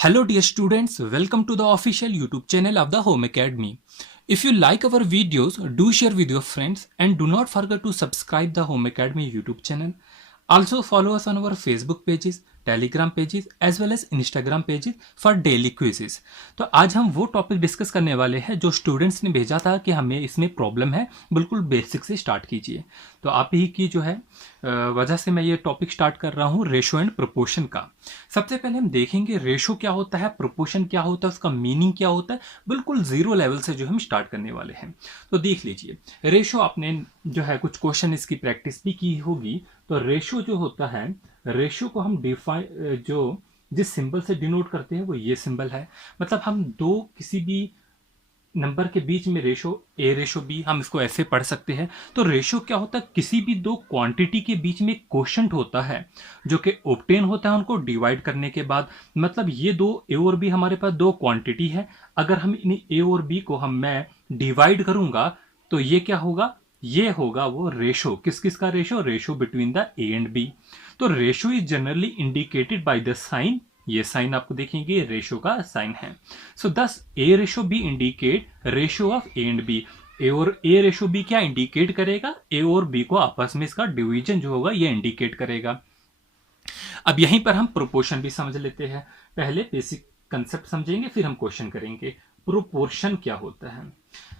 Hello, dear students. Welcome to the official YouTube channel of the Home Academy. If you like our videos, do share with your friends and do not forget to subscribe the Home Academy YouTube channel. Also follow us on our Facebook pages, Telegram pages as well as Instagram pages for daily quizzes. तो आज हम वो topic discuss करने वाले हैं जो students ने भेजा था कि हमें इसमें प्रॉब्लम है, बिल्कुल बेसिक से स्टार्ट कीजिए। तो आप ही की जो है वजह से मैं ये टॉपिक स्टार्ट कर रहा हूँ रेशो एंड प्रोपोर्शन का। सबसे पहले हम देखेंगे रेशो क्या होता है, प्रोपोर्शन क्या होता है, उसका मीनिंग क्या होता है। बिल्कुल जीरो लेवल से जो हम स्टार्ट करने वाले हैं। तो देख लीजिए, रेशो आपने जो है कुछ क्वेश्चन इसकी प्रैक्टिस भी की होगी। तो रेशो जो होता है, रेशो को हम डिफाइन जो जिस सिंबल से डिनोट करते हैं वो ये सिंबल है। मतलब हम दो किसी भी नंबर के बीच में रेशो ए रेशो बी, हम इसको ऐसे पढ़ सकते हैं। तो रेशो क्या होता है, किसी भी दो क्वांटिटी के बीच में कोशंट होता है जो कि ऑब्टेन होता है उनको डिवाइड करने के बाद। मतलब ये दो ए और बी हमारे पास दो क्वांटिटी है, अगर हम इन ए और बी को मैं डिवाइड करूंगा तो ये क्या होगा, ये होगा वो रेशो। किस किस का ratio, ratio between the A and B. तो ratio is generally indicated by the sign, ये साइन आपको देखेंगे रेशो का साइन है। So this A ratio B indicate ratio of A and B. A और ए रेशो बी क्या indicate करेगा, A और बी को आपस में इसका डिवीजन जो होगा ये इंडिकेट करेगा। अब यहीं पर हम प्रोपोर्शन भी समझ लेते हैं। पहले बेसिक कंसेप्ट समझेंगे फिर हम क्वेश्चन करेंगे। प्रोपोर्शन क्या होता है,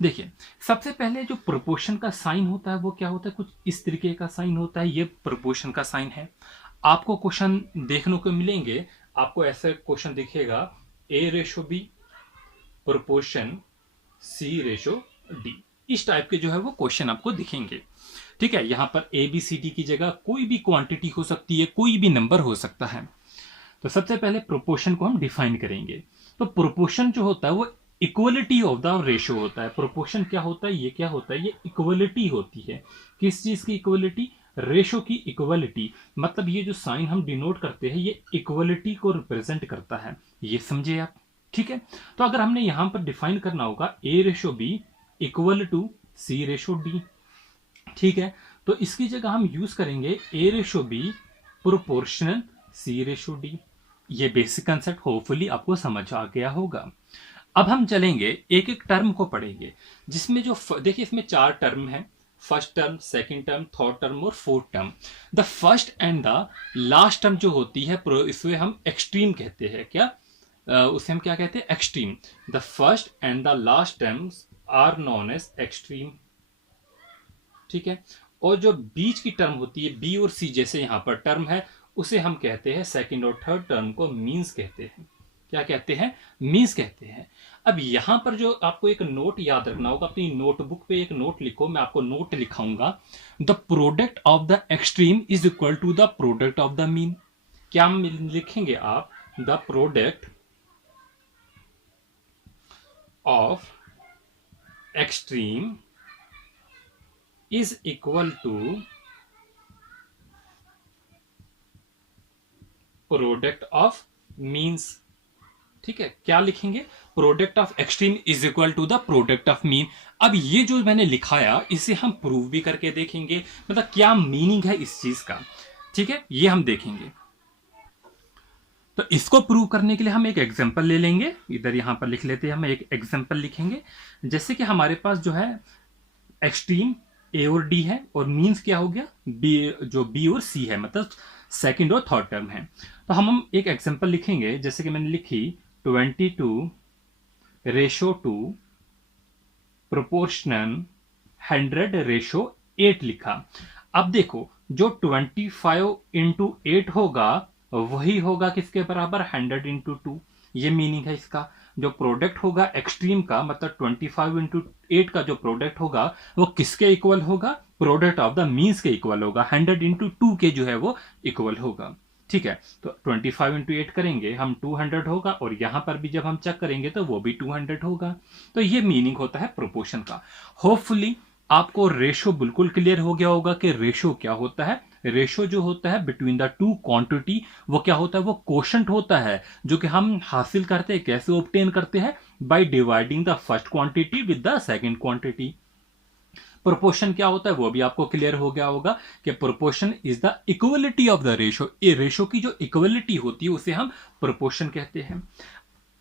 देखिए सबसे पहले जो प्रोपोर्शन का साइन होता है वो क्या होता है, कुछ इस तरीके का साइन होता है। ये प्रोपोर्शन का साइन है। आपको क्वेश्चन देखने को मिलेंगे, आपको ऐसा क्वेश्चन दिखेगा ए रेशो बी प्रोपोर्शन सी रेशो डी, इस टाइप के जो है वो क्वेश्चन आपको दिखेंगे। ठीक है, यहां पर ए बी सी डी की जगह कोई भी क्वांटिटी हो सकती है, कोई भी नंबर हो सकता है। तो सबसे पहले प्रोपोर्शन को हम डिफाइन करेंगे। तो प्रोपोर्शन जो होता है वो इक्वलिटी ऑफ द रेशो होता है। प्रोपोर्शन क्या होता है, ये क्या होता है, ये इक्वलिटी होती है। किस चीज की इक्वलिटी, रेशो की इक्वलिटी। मतलब ये जो साइन हम डिनोट करते हैं ये इक्वलिटी को रिप्रेजेंट करता है, ये समझे आप। ठीक है, तो अगर हमने यहां पर डिफाइन करना होगा A ratio B equal to C ratio D. ठीक है, तो इसकी जगह हम यूज करेंगे A ratio B proportional C ratio D. ये बेसिक कंसेप्ट होपफुली आपको समझ आ गया होगा। अब हम चलेंगे एक एक टर्म को पढ़ेंगे, जिसमें जो देखिए इसमें चार टर्म है, first term, second term, third term और fourth term. The first and the last term जो होती है इसे हम एक्सट्रीम कहते हैं। क्या उसे हम क्या कहते हैं, extreme. The first and the last terms are known as extreme. ठीक है, और जो बीच की टर्म होती है बी और सी जैसे यहां पर टर्म है, उसे हम कहते हैं सेकंड और थर्ड टर्म को मीन्स कहते हैं। क्या कहते हैं, मीन्स कहते हैं। अब यहां पर जो आपको एक नोट याद रखना होगा, अपनी नोटबुक पे एक नोट लिखो, मैं आपको नोट लिखाऊंगा। The product of the extreme is equal to the product of the mean. क्या लिखेंगे आप, the product of extreme is equal to product of means. ठीक है, क्या लिखेंगे, product of extreme is equal to the product of mean. अब ये जो मैंने लिखाया इसे हम प्रूव भी करके देखेंगे, मतलब क्या मीनिंग है इस चीज का। ठीक है, ये हम देखेंगे। तो इसको प्रूव करने के लिए हम एक एग्जांपल ले लेंगे, इधर यहां पर लिख लेते हैं, हम एक एग्जांपल लिखेंगे। जैसे कि हमारे पास जो है एक्सट्रीम ए और डी है और मीन्स क्या हो गया, बी, जो बी और सी है, मतलब सेकंड और थर्ड टर्म है। तो हम एक एग्जांपल लिखेंगे, जैसे कि मैंने लिखी 22 रेशो टू प्रोपोर्शनल 100 रेशो 8 लिखा। अब देखो जो 25 इंटू 8 होगा वही होगा किसके बराबर, 100 इंटू 2। ये मीनिंग है इसका। जो प्रोडक्ट होगा एक्सट्रीम का, मतलब 25 इंटू 8 का जो प्रोडक्ट होगा वो किसके इक्वल होगा, प्रोडक्ट ऑफ द मीन्स के इक्वल होगा। 100 इंटू 2 के जो है वो इक्वल होगा। ठीक है, तो 25 इंटू 8 करेंगे हम 200 होगा, और यहां पर भी जब हम चेक करेंगे तो वो भी 200 होगा। तो ये मीनिंग होता है प्रोपोर्शन का। होपफुली आपको रेशो बिल्कुल क्लियर हो गया होगा कि रेशो क्या होता है। रेशो जो होता है बिटवीन द टू क्वांटिटी, वो क्या होता है, वो कोशंट होता है जो कि हम हासिल करते हैं। कैसे ऑब्टेन करते हैं, by dividing the first quantity with the second quantity. Proportion क्या होता है वो भी आपको क्लियर हो गया होगा कि proportion is the equality of the ratio. ये रेशो की जो इक्वलिटी होती है उसे हम प्रोपोर्शन कहते हैं।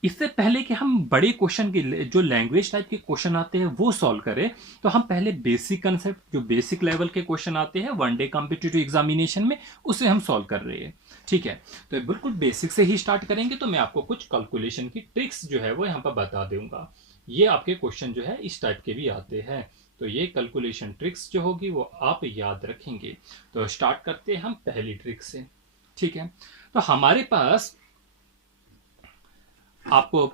इससे पहले कि हम बड़े क्वेश्चन की जो लैंग्वेज टाइप के क्वेश्चन आते हैं वो सॉल्व करें, तो हम पहले बेसिक कंसेप्ट जो बेसिक लेवल के क्वेश्चन आते हैं वनडे कॉम्पिटिटिव एग्जामिनेशन में, उसे हम सॉल्व कर रहे हैं। ठीक है, तो बिल्कुल बेसिक से ही स्टार्ट करेंगे। तो मैं आपको कुछ कैलकुलेशन की ट्रिक्स जो है वो यहाँ पर बता दूंगा। ये आपके क्वेश्चन जो है इस टाइप के भी आते हैं, तो ये कैलकुलेशन ट्रिक्स जो होगी वो आप याद रखेंगे। तो स्टार्ट करते हैं हम पहली ट्रिक से। ठीक है, तो हमारे पास आपको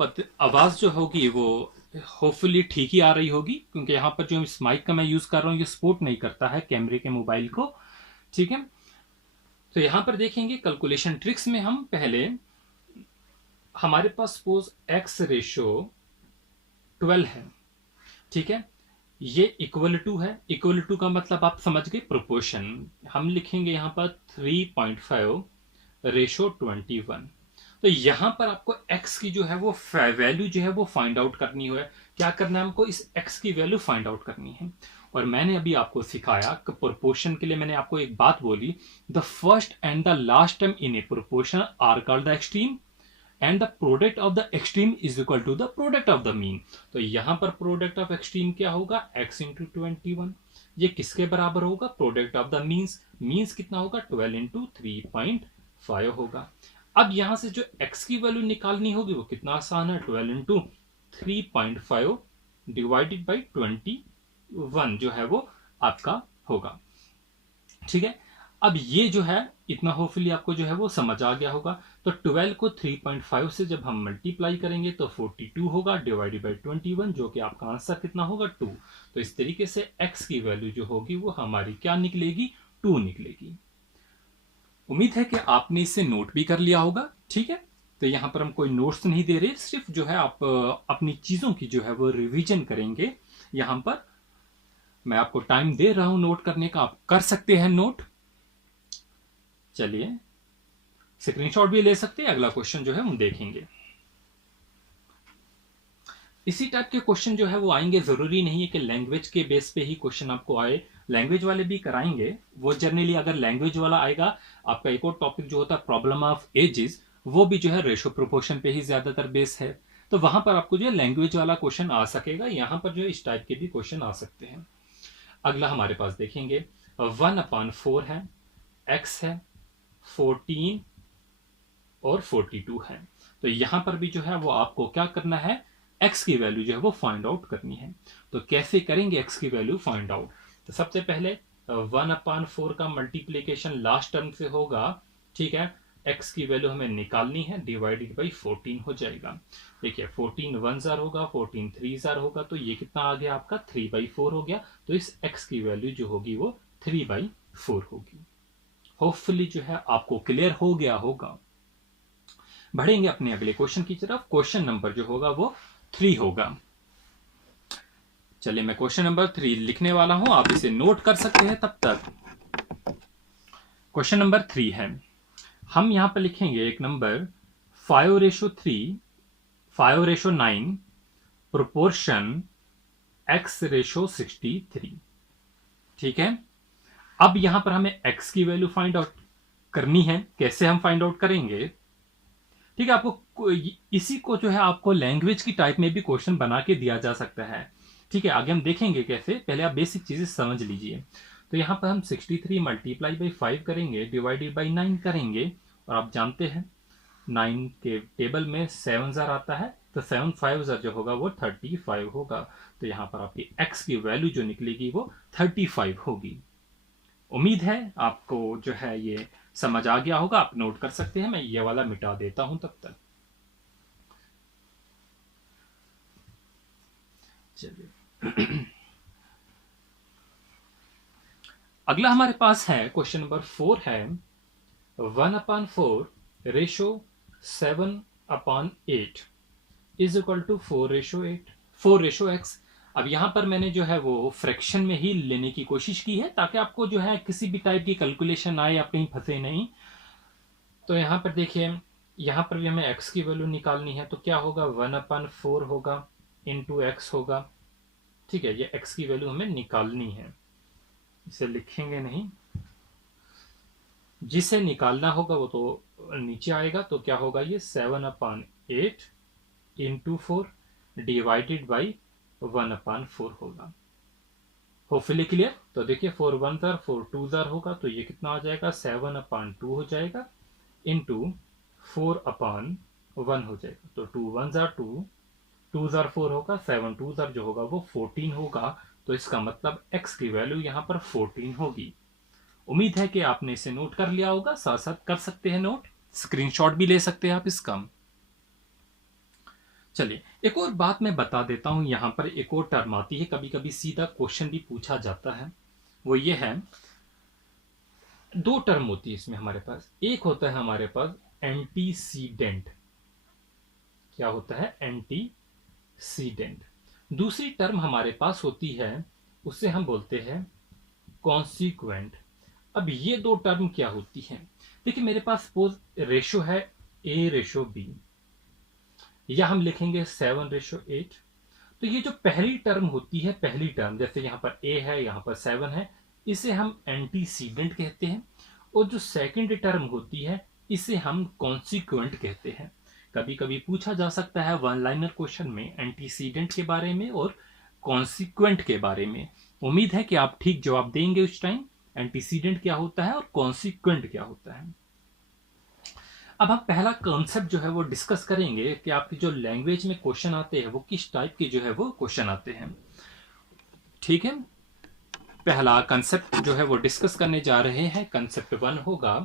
आवाज जो होगी वो होपफुली ठीक ही आ रही होगी, क्योंकि यहाँ पर जो इस माइक का मैं यूज कर रहा हूँ ये सपोर्ट नहीं करता है कैमरे के मोबाइल को। ठीक है, तो यहां पर देखेंगे कैलकुलेशन ट्रिक्स में हम पहले हमारे पास सपोज एक्स रेशो 12 है। ठीक है, ये इक्वल टू है। इक्वल टू का मतलब आप समझ गए प्रोपोर्शन। हम लिखेंगे यहां पर 3.5 रेशो 21। तो यहां पर आपको x की जो है वो वैल्यू जो है वो फाइंड आउट करनी है। क्या करना है हमको, इस x की वैल्यू फाइंड आउट करनी है। और मैंने अभी आपको सिखाया कि प्रोपोर्शन के लिए मैंने आपको एक बात बोली, the first and the last term in a proportion are called the extreme and the product of the extreme is equal to the product of the mean. तो यहां पर प्रोडक्ट ऑफ एक्सट्रीम क्या होगा, x इंटू 21। ये किसके बराबर होगा, product of the means. Means कितना होगा, 12 इंटू 3.5 होगा। अब यहां से जो x की वैल्यू निकालनी होगी वो कितना आसान है, 12 इंटू 3.5 डिवाइडेड बाई 21 जो है वो आपका होगा। ठीक है, अब ये जो है इतना होपफुली आपको जो है वो समझ आ गया होगा। तो 12 को 3.5 से जब हम मल्टीप्लाई करेंगे तो 42 होगा डिवाइडेड बाई 21, जो कि आपका आंसर कितना होगा, 2। तो इस तरीके से x की वैल्यू जो होगी वो हमारी क्या निकलेगी, 2 निकलेगी। उम्मीद है कि आपने इसे नोट भी कर लिया होगा। ठीक है, तो यहां पर हम कोई नोट्स नहीं दे रहे, सिर्फ जो है आप अपनी चीजों की जो है वो रिवीजन करेंगे। यहां पर मैं आपको टाइम दे रहा हूं नोट करने का, आप कर सकते हैं नोट। चलिए, स्क्रीनशॉट भी ले सकते हैं। अगला क्वेश्चन जो है हम देखेंगे। इसी टाइप के क्वेश्चन जो है वो आएंगे। जरूरी नहीं है कि लैंग्वेज के बेस पे ही क्वेश्चन आपको आए, लैंग्वेज वाले भी कराएंगे। वो जनरली अगर लैंग्वेज वाला आएगा, आपका एक और टॉपिक जो होता है प्रॉब्लम ऑफ एजेस, वो भी जो है रेशो प्रोपोर्शन पे ही ज्यादातर बेस है। तो वहां पर आपको जो है लैंग्वेज वाला क्वेश्चन आ सकेगा। यहां पर जो है इस टाइप के भी क्वेश्चन आ सकते हैं। अगला हमारे पास देखेंगे 1/4 है, x है, 14 और 42 है। तो यहां पर भी जो है वो आपको क्या करना है, x की वैल्यू जो है वो फाइंड आउट करनी है। तो कैसे करेंगे x की वैल्यू फाइंड आउट, तो सबसे पहले 1/4 का मल्टीप्लीकेशन लास्ट टर्म से होगा। ठीक है, x की वैल्यू हमें निकालनी है, डिवाइडेड बाई 14 हो जाएगा। देखिए 14 1 जार होगा, 14 3 जार होगा, तो ये कितना आ गया आपका, 3/4 हो गया। तो इस x की वैल्यू जो होगी वो 3/4 होगी। होपफुली जो है आपको क्लियर हो गया होगा। बढ़ेंगे अपने अगले क्वेश्चन की तरफ। क्वेश्चन नंबर जो होगा वो 3 होगा। चलिए, मैं क्वेश्चन नंबर 3 लिखने वाला हूं, आप इसे नोट कर सकते हैं तब तक। क्वेश्चन नंबर 3 है, हम यहां पर लिखेंगे एक नंबर 5/3, 5/9 प्रोपोर्शन x/63। ठीक है, अब यहां पर हमें x की वैल्यू फाइंड आउट करनी है। कैसे हम फाइंड आउट करेंगे, ठीक है, आपको इसी को जो है आपको लैंग्वेज की टाइप में भी क्वेश्चन बना के दिया जा सकता है। ठीक है, आगे हम देखेंगे कैसे, पहले आप बेसिक चीजें समझ लीजिए। तो यहां पर हम 63 मल्टीप्लाई बाई 5 करेंगे, डिवाइडेड बाई 9 करेंगे। और आप जानते हैं 9 के टेबल में 7 जार आता है, तो 7 5 जार जो होगा वो 35 होगा। तो यहां पर आपकी x की वैल्यू जो निकलेगी वो 35 होगी। उम्मीद है आपको जो है ये समझ आ गया होगा। आप नोट कर सकते हैं, मैं ये वाला मिटा देता हूं तब तक। चलिए अगला हमारे पास है क्वेश्चन नंबर 4 है 1/4 ratio 7/8 is equal to 4/8, 4/x। अब यहां पर मैंने जो है वो फ्रैक्शन में ही लेने की कोशिश की है, ताकि आपको जो है किसी भी टाइप की कैलकुलेशन आए, आप कहीं फंसे नहीं। तो यहां पर देखिए, यहां पर भी हमें x की वैल्यू निकालनी है। तो क्या होगा, 1/4 होगा इंटू एक्स होगा। ठीक है, ये x की वैल्यू हमें निकालनी है, इसे लिखेंगे नहीं, जिसे निकालना होगा वो तो नीचे आएगा। तो क्या होगा, ये 7/8 इंटू 4 डिवाइडेड बाई 1/4 होगा। Hopefully clear. तो देखिए 4 1 4 2 होगा, तो ये कितना आ जाएगा, 7/2 हो जाएगा इंटू 4/1 हो जाएगा। तो 2 1 2 2 4 होगा, 7 2 जो होगा वो 14 होगा। तो इसका मतलब x की वैल्यू यहाँ पर 14 होगी। उम्मीद है कि आपने इसे नोट कर लिया होगा, साथ साथ कर सकते हैं नोट, स्क्रीनशॉट भी ले सकते हैं आप इसका। चलिए एक और बात मैं बता देता हूं, यहां पर एक और टर्म आती है, कभी कभी सीधा क्वेश्चन भी पूछा जाता है। वो ये है, दो टर्म होती है इसमें हमारे पास। एक होता है हमारे पास एंटीसीडेंट। क्या होता है, एंटीसीडेंट। दूसरी टर्म हमारे पास होती है, उसे हम बोलते हैं कॉन्सिक्वेंट। अब ये दो टर्म क्या होती हैं, देखिए मेरे पास सपोज रेशो है A/B, या हम लिखेंगे 7/8। तो ये जो पहली टर्म होती है, पहली टर्म जैसे यहां पर A है, यहां पर 7 है, इसे हम एंटीसीडेंट कहते हैं। और जो सेकंड टर्म होती है, इसे हम कॉन्सिक्वेंट कहते हैं। कभी कभी पूछा जा सकता है वन लाइनर क्वेश्चन में एंटीसीडेंट के बारे में और कॉन्सिक्वेंट के बारे में। उम्मीद है कि आप ठीक जवाब देंगे उस टाइम, एंटीसीडेंट क्या होता है और कॉन्सिक्वेंट क्या होता है। अब हम पहला कॉन्सेप्ट जो है वो डिस्कस करेंगे कि आपकी जो लैंग्वेज में क्वेश्चन आते हैं वो किस टाइप के जो है वो क्वेश्चन आते हैं। ठीक है, पहला कंसेप्ट जो है वो डिस्कस करने जा रहे हैं, कंसेप्ट 1 होगा।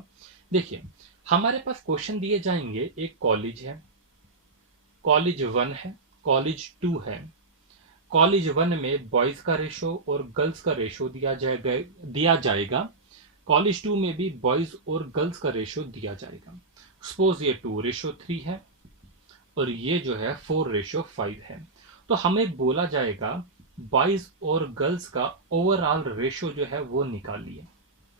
देखिए हमारे पास क्वेश्चन दिए जाएंगे, एक कॉलेज है, कॉलेज 1 है, कॉलेज 2 है। कॉलेज 1 में बॉयज का रेशो और गर्ल्स का रेशो दिया जाएगा। कॉलेज 2 में भी बॉयज और गर्ल्स का रेशो दिया जाएगा। सपोज ये 2/3 है और ये जो है 4/5 है। तो हमें बोला जाएगा बॉयज और गर्ल्स का ओवरऑल रेशो जो है वो निकालिए,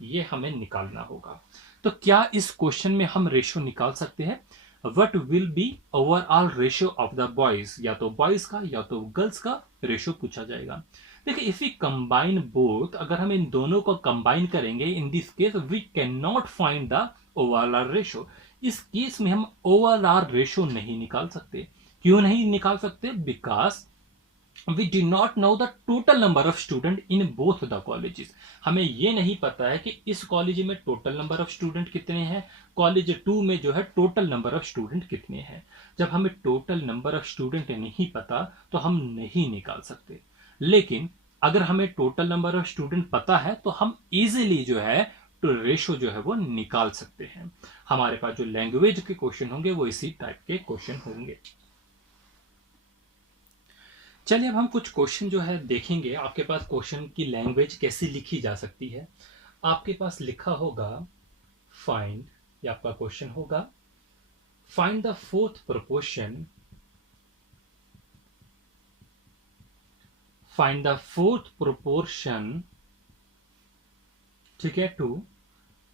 ये हमें निकालना होगा। तो क्या इस क्वेश्चन में हम रेशो निकाल सकते हैं, what will be overall ratio of the boys, या तो बॉयज का या तो गर्ल्स का रेशो पूछा जाएगा। देखिए इफ वी कंबाइन बोथ, अगर हम इन दोनों को कंबाइन करेंगे, in this case we can not find the overall ratio. इस केस में हम ओवरऑल रेशो नहीं निकाल सकते। क्यों नहीं निकाल सकते, because we do not know the total number of student in both the colleges। हमें ये नहीं पता है कि इस कॉलेज में टोटल नंबर ऑफ स्टूडेंट कितने हैं, कॉलेज 2 में जो है टोटल नंबर ऑफ स्टूडेंट कितने हैं। जब हमें टोटल नंबर ऑफ स्टूडेंट नहीं पता तो हम नहीं निकाल सकते। लेकिन अगर हमें टोटल नंबर ऑफ स्टूडेंट पता है तो हम इजीली जो है तो रेशो जो है वो निकाल सकते हैं। हमारे पास जो लैंग्वेज के क्वेश्चन होंगे वो इसी टाइप के क्वेश्चन होंगे। चलिए अब हम कुछ क्वेश्चन जो है देखेंगे, आपके पास क्वेश्चन की लैंग्वेज कैसे लिखी जा सकती है। आपके पास लिखा होगा फाइंड, या आपका क्वेश्चन होगा find the fourth proportion, find the fourth proportion, ठीक है, टू,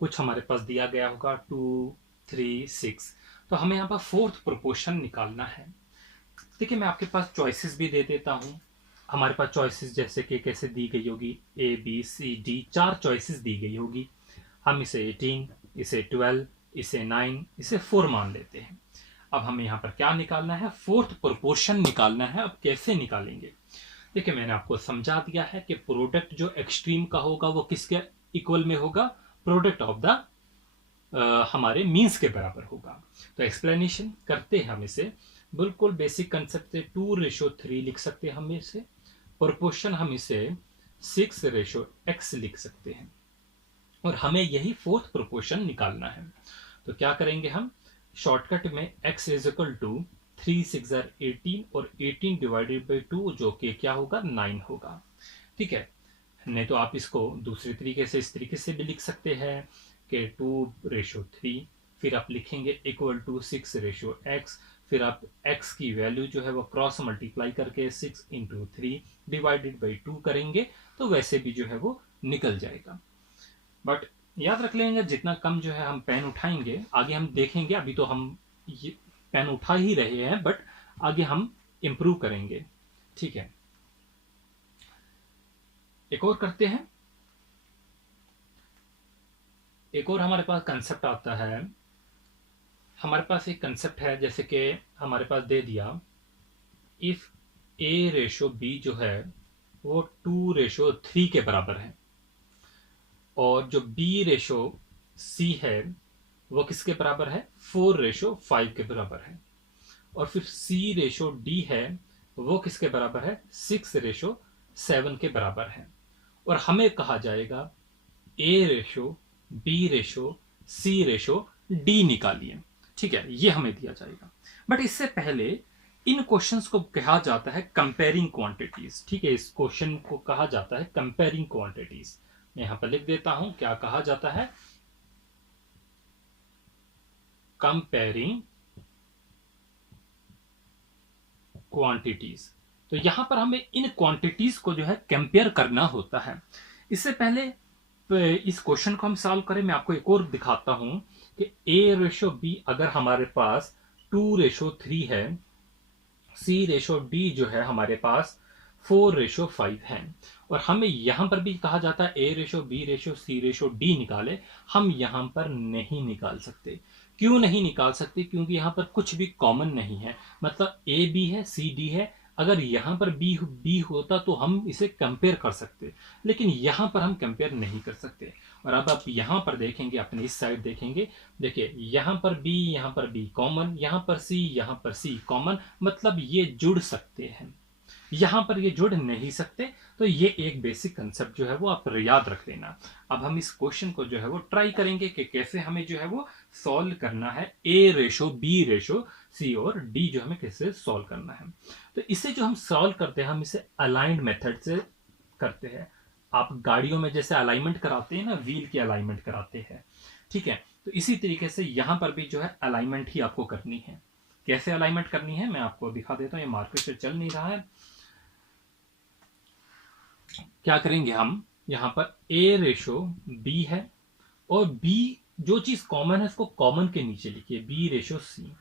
कुछ हमारे पास दिया गया होगा 2 3 6। तो हमें यहां पर फोर्थ प्रोपोर्शन निकालना है। देखिए मैं आपके पास चॉइसेस भी दे देता हूं। हमारे पास चॉइसेस जैसे कि कैसे दी गई होगी, A B C D, 4 choices दी गई होगी। हम इसे 18, इसे 12, इसे 9, इसे 4 मान लेते हैं। अब हमें यहाँ पर क्या निकालना है, फोर्थ प्रोपोर्शन निकालना है। अब कैसे निकालेंगे, देखिए मैंने आपको समझा दिया है कि प्रोडक्ट जो एक्सट्रीम का होगा वो किसके इक्वल में होगा, प्रोडक्ट ऑफ द हमारे मीन्स के बराबर होगा। तो एक्सप्लेनेशन करते हैं हम इसे, बिल्कुल बेसिक कंसेप्ट से 2/3 लिख सकते हैं हम इसे। प्रोपोर्शन हम इसे 6/x लिख सकते हैं, और हमें यही फोर्थ प्रोपोर्शन निकालना है। तो क्या करेंगे हम, शॉर्टकट में x इज इक्वल टू 3 6 18 और 18 डिवाइडेड बाई 2 जो कि क्या होगा 9 होगा। ठीक है, नहीं तो आप इसको दूसरे तरीके से इस तरीके से भी लिख सकते हैं कि 2/3, फिर आप लिखेंगे इक्वल टू 6/x, फिर आप x की वैल्यू जो है वो क्रॉस मल्टीप्लाई करके 6 इंटू 3 डिवाइडेड बाई 2 करेंगे, तो वैसे भी जो है वो निकल जाएगा। बट याद रख लेंगे जितना कम जो है हम पेन उठाएंगे, आगे हम देखेंगे, अभी तो हम ये पेन उठा ही रहे हैं बट आगे हम इम्प्रूव करेंगे। ठीक है, एक और करते हैं। एक और हमारे पास कंसेप्ट आता है। हमारे पास एक कंसेप्ट है, जैसे कि हमारे पास दे दिया इफ ए रेशो बी जो है वो 2:3 के बराबर है, और जो बी रेशो सी है वो किसके बराबर है, 4:5 के बराबर है, और फिर सी रेशो डी है वो किसके बराबर है, 6:7 के बराबर है। और हमें कहा जाएगा ए रेशो बी रेशो सी रेशो डी निकालिए। ठीक है, ये हमें दिया जाएगा। बट इससे पहले इन क्वेश्चंस को कहा जाता है कंपेयरिंग क्वांटिटीज। ठीक है, इस क्वेश्चन को कहा जाता है कंपेयरिंग क्वांटिटीज। मैं यहां पर लिख देता हूं क्या कहा जाता है, कंपेयरिंग क्वांटिटीज। तो यहां पर हमें इन क्वांटिटीज को जो है कंपेयर करना होता है। इससे पहले इस क्वेश्चन को हम सॉल्व करें, मैं आपको एक और दिखाता हूं कि ए रेशो बी अगर हमारे पास 2:3 है, सी रेशो डी जो है हमारे पास 4:5 है, और हमें यहां पर भी कहा जाता है ए रेशो बी रेशो सी रेशो डी निकाले। हम यहां पर नहीं निकाल सकते। क्यों नहीं निकाल सकते, क्योंकि यहां पर कुछ भी कॉमन नहीं है। मतलब ए बी है, सी डी है, अगर यहां पर बी बी होता तो हम इसे कंपेयर कर सकते, लेकिन यहां पर हम कंपेयर नहीं कर सकते। और अब आप यहां पर देखेंगे, अपने इस साइड देखेंगे, देखिए यहां पर बी कॉमन, यहां पर सी कॉमन, मतलब ये जुड़ सकते हैं। यहां पर ये जुड़ नहीं सकते। तो ये एक बेसिक कंसेप्ट जो है वो आप याद रख लेना। अब हम इस क्वेश्चन को जो है वो ट्राई करेंगे कि कैसे हमें जो है वो सॉल्व करना है ए रेशो बी रेशो सी और डी जो हमें कैसे सॉल्व करना है। तो इसे जो हम सॉल्व करते हैं, हम इसे अलाइंड मेथड से करते हैं। आप गाड़ियों में जैसे अलाइनमेंट कराते हैं ना, व्हील की अलाइनमेंट कराते हैं, ठीक है, तो इसी तरीके से यहां पर भी जो है अलाइनमेंट ही आपको करनी है। कैसे अलाइनमेंट करनी है मैं आपको दिखा देता हूं। ये मार्कर से चल नहीं रहा है। क्या करेंगे हम, यहां पर ए रेशो बी है, और बी जो चीज कॉमन है उसको कॉमन के नीचे लिखिए, बी रेशो सी।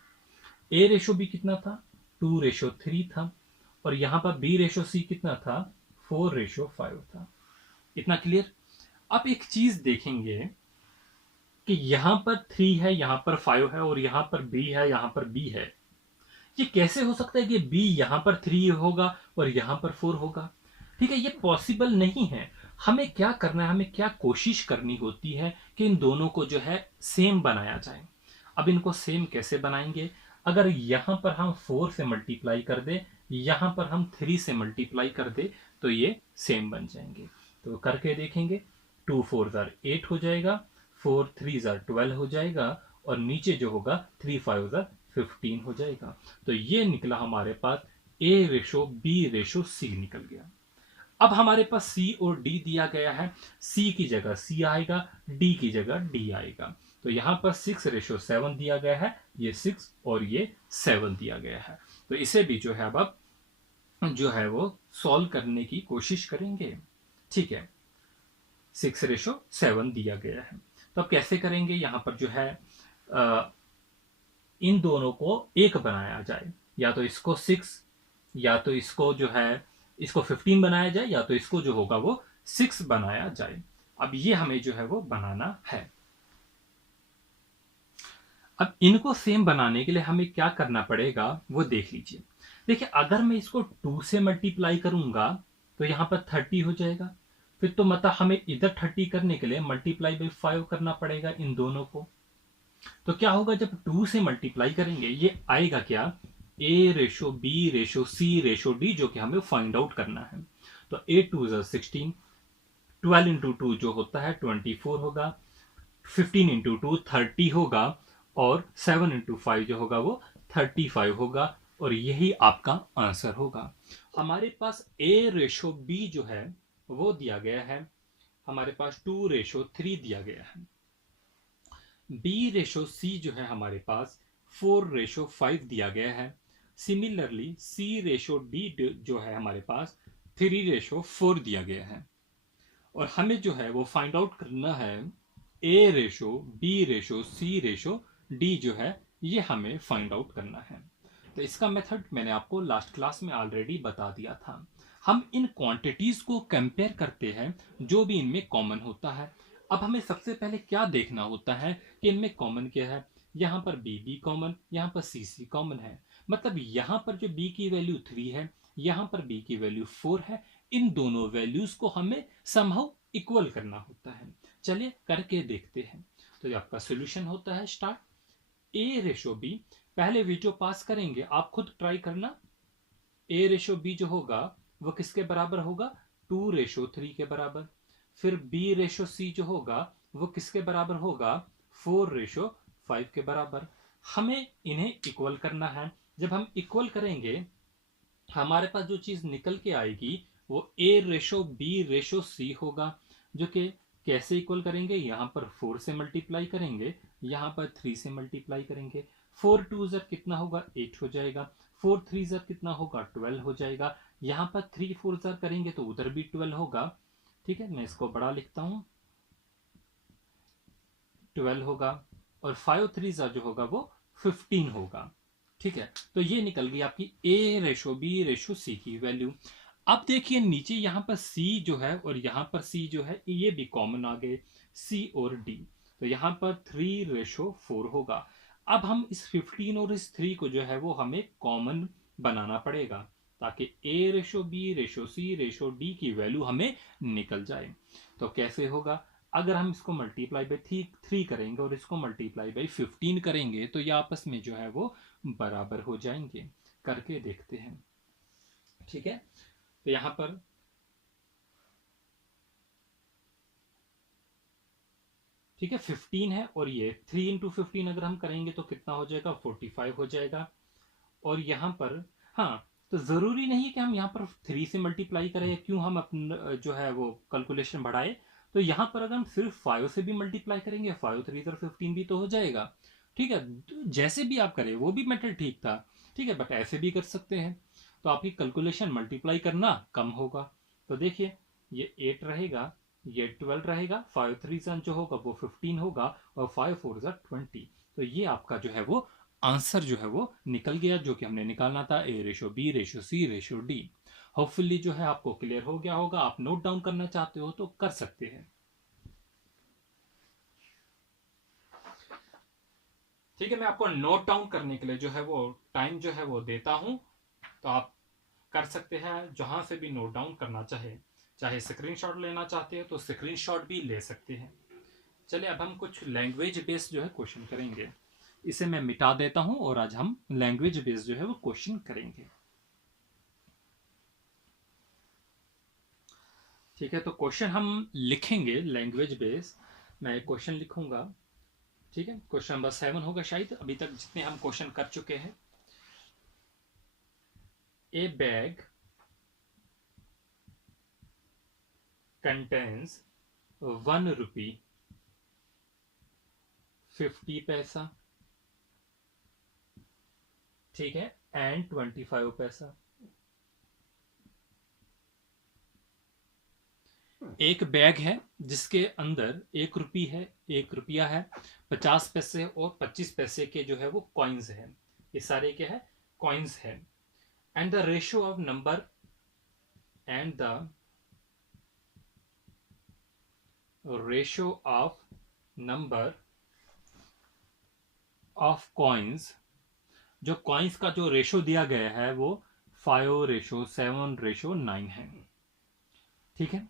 ए रेशो बी कितना था, 2:3 था, और यहां पर बी रेशो सी कितना था, 4:5 था। इतना क्लियर। अब एक चीज देखेंगे कि यहां पर 3 है, यहां पर 5 है, और यहां पर बी है, यहां पर बी है। ये कैसे हो सकता है कि बी यहां पर 3 होगा और यहां पर 4 होगा। ठीक है, ये पॉसिबल नहीं है। हमें क्या करना है, हमें क्या कोशिश करनी होती है कि इन दोनों को जो है सेम बनाया जाए। अब इनको सेम कैसे बनाएंगे, अगर यहां पर हम 4 से मल्टीप्लाई कर दे, यहां पर हम 3 से मल्टीप्लाई कर दे, तो ये सेम बन जाएंगे। तो करके देखेंगे, 2 4 जार 8 हो जाएगा, 4 3 जार 12 हो जाएगा, और नीचे जो होगा 3 5 जार 15 हो जाएगा। तो ये निकला हमारे पास ए रेशो बी रेशो सी निकल गया। अब हमारे पास सी और डी दिया गया है, सी की जगह सी आएगा, डी की जगह डी आएगा। तो यहां पर 6:7 दिया गया है, ये 6 और ये 7 दिया गया है। तो इसे भी जो है अब जो है वो सॉल्व करने की कोशिश करेंगे। ठीक है, 6:7 दिया गया है। तो अब कैसे करेंगे, यहां पर जो है इन दोनों को एक बनाया जाए, या तो इसको 6, या तो इसको जो है इसको 15 बनाया जाए, या तो इसको जो होगा वो 6 बनाया जाए। अब ये हमें जो है वो बनाना है। अब इनको सेम बनाने के लिए हमें क्या करना पड़ेगा वो देख लीजिए। देखिए, अगर मैं इसको 2 से मल्टीप्लाई करूंगा तो यहां पर 30 हो जाएगा। फिर तो मतलब हमें इधर 30 करने के लिए मल्टीप्लाई बाई 5 करना पड़ेगा इन दोनों को। तो क्या होगा, जब 2 से मल्टीप्लाई करेंगे ये आएगा क्या, ए रेशो बी रेशो सी रेशो डी, जो कि हमें फाइंड आउट करना है। तो 8 2 16, 12 इंटू 2 जो होता है 24 होगा, 15 इंटू 2 30 होगा, और 7 इंटू 5 जो होगा वो 35 होगा, और यही आपका आंसर होगा। हमारे पास ए रेशो बी जो है वो दिया गया है, हमारे पास 2:3 दिया गया है। बी रेशो सी जो है हमारे पास 4:5 दिया गया है। सिमिलरली सी रेशो डी जो है हमारे पास 3:4 दिया गया है। और हमें जो है वो फाइंड आउट करना है ए रेशो बी रेशो सी रेशो डी जो है ये हमें फाइंड आउट करना है। तो इसका मेथड मैंने आपको लास्ट क्लास में ऑलरेडी बता दिया था। हम इन क्वांटिटीज को कंपेयर करते हैं जो भी इनमें कॉमन होता है। अब हमें सबसे पहले क्या देखना होता है कि इनमें कॉमन क्या है। यहाँ पर बी बी कॉमन, यहाँ पर सी सी कॉमन है, मतलब यहाँ पर जो बी की वैल्यू 3 है, यहाँ पर बी की वैल्यू 4 है। इन दोनों वैल्यूज को हमें समहाउ इक्वल करना होता है। चलिए करके देखते हैं। तो ये आपका सोल्यूशन होता है स्टार्ट। ए रेशो बी, पहले वीडियो पास करेंगे, आप खुद ट्राई करना। ए रेशो बी जो होगा वो किसके बराबर होगा, 2:3 के बराबर। फिर बी रेशो सी जो होगा वो किसके बराबर होगा, 4:5 के बराबर। हमें इन्हें इक्वल करना है। जब हम इक्वल करेंगे हमारे पास जो चीज निकल के आएगी वो ए रेशो बी रेशो सी होगा, जो कि कैसे इक्वल करेंगे, यहां पर 4 से मल्टीप्लाई करेंगे, यहां पर 3 से मल्टीप्लाई करेंगे। 4 2 ज़र कितना होगा, 8 हो जाएगा। 4 3 ज़र कितना होगा, 12 हो जाएगा। यहां पर 3 4 ज़र करेंगे तो उधर भी 12 होगा। ठीक है, मैं इसको बड़ा लिखता हूं, 12 होगा। और 5 3 ज़र जो होगा वो 15 होगा। ठीक है, तो ये निकल गई आपकी ए रेशो बी रेशो सी की वैल्यू। अब देखिए नीचे यहां पर सी जो है और यहां पर सी जो है ये भी कॉमन आ गए, सी और डी। तो यहां पर 3:4 होगा। अब हम इस 15 और इस 3 को जो है वो हमें कॉमन बनाना पड़ेगा ताकि ए रेशो बी रेशो सी रेशो डी की वैल्यू हमें निकल जाए। तो कैसे होगा, अगर हम इसको मल्टीप्लाई बाई 3 करेंगे और इसको मल्टीप्लाई बाई 15 करेंगे तो ये आपस में जो है वो बराबर हो जाएंगे। करके देखते हैं। ठीक है, तो यहां पर ठीक है 15 है और ये 3 × 15 अगर हम करेंगे तो कितना हो जाएगा, 45 हो जाएगा। और यहां पर हाँ, तो जरूरी नहीं है कि हम यहाँ पर 3 से मल्टीप्लाई करें, क्यों हम अपना जो है वो कैलकुलेशन बढ़ाए। तो यहां पर अगर हम सिर्फ 5 से भी मल्टीप्लाई करेंगे, 5 3 = 15 भी तो हो जाएगा। ठीक है, जैसे भी आप करें वो भी मेथड ठीक था। ठीक है, बट ऐसे भी कर सकते हैं। तो आपकी कैलकुलेशन मल्टीप्लाई करना कम होगा। तो देखिए ये 8 रहेगा, ये 12 रहेगा, 5 3 जो होगा वो 15 होगा और 5 4 20। तो ये आपका जो है वो आंसर जो है वो निकल गया, जो कि हमने निकालना था, ए रेशो बी रेशो सी रेशो डी। होपफुली जो है आपको क्लियर हो गया होगा। आप नोट डाउन करना चाहते हो तो कर सकते हैं। ठीक है, मैं आपको नोट डाउन करने के लिए जो है वो टाइम जो है वो देता हूं, तो आप कर सकते हैं जहां से भी नोट डाउन करना चाहे। चाहे स्क्रीनशॉट लेना चाहते हो तो स्क्रीनशॉट भी ले सकते हैं। चलिए अब हम कुछ लैंग्वेज बेस्ड जो है क्वेश्चन करेंगे। इसे मैं मिटा देता हूं और आज हम लैंग्वेज बेस्ड जो है वो क्वेश्चन करेंगे। ठीक है, तो क्वेश्चन हम लिखेंगे लैंग्वेज बेस्ड। मैं एक क्वेश्चन लिखूंगा। ठीक है, क्वेश्चन नंबर 7 होगा शायद, अभी तक जितने हम क्वेश्चन कर चुके हैं। ए बैग कंटेन्स 1 रुपी 50 पैसा, ठीक है, एंड 25 पैसा। एक बैग है जिसके अंदर 1 रुपी है, 1 रुपया है, 50 पैसे और 25 पैसे के जो है वो कॉइन्स है। ये सारे क्या है, कॉइन्स है। And the ratio of number and the ratio of number of coins, जो कॉइन्स का जो रेशो दिया गया है वो 5:7:9 है। ठीक है,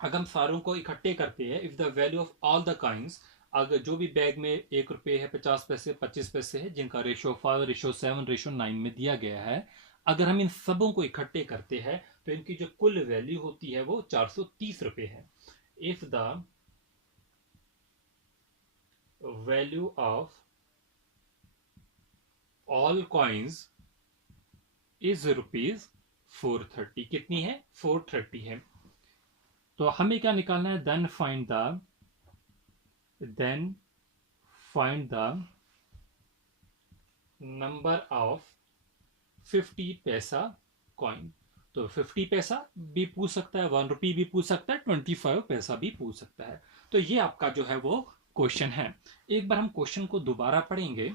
अगर हम सारों को इकट्ठे करते हैं, if the value of all the coins, अगर जो भी बैग में 1 रुपये है, 50 पैसे, 25 पैसे है, जिनका रेशो 5:7:9 में दिया गया है, अगर हम इन सबों को इकट्ठे करते हैं तो इनकी जो कुल वैल्यू होती है वो 430 रुपये है। If the value of all coins is ₹430, कितनी है, 430 है। तो हमें क्या निकालना है, then find the number of 50 पैसा कॉइन। तो 50 पैसा भी पूछ सकता है, 1 रुपी भी पूछ सकता है, 25 पैसा भी पूछ सकता है। तो ये आपका जो है वो क्वेश्चन है। एक बार हम क्वेश्चन को दोबारा पढ़ेंगे।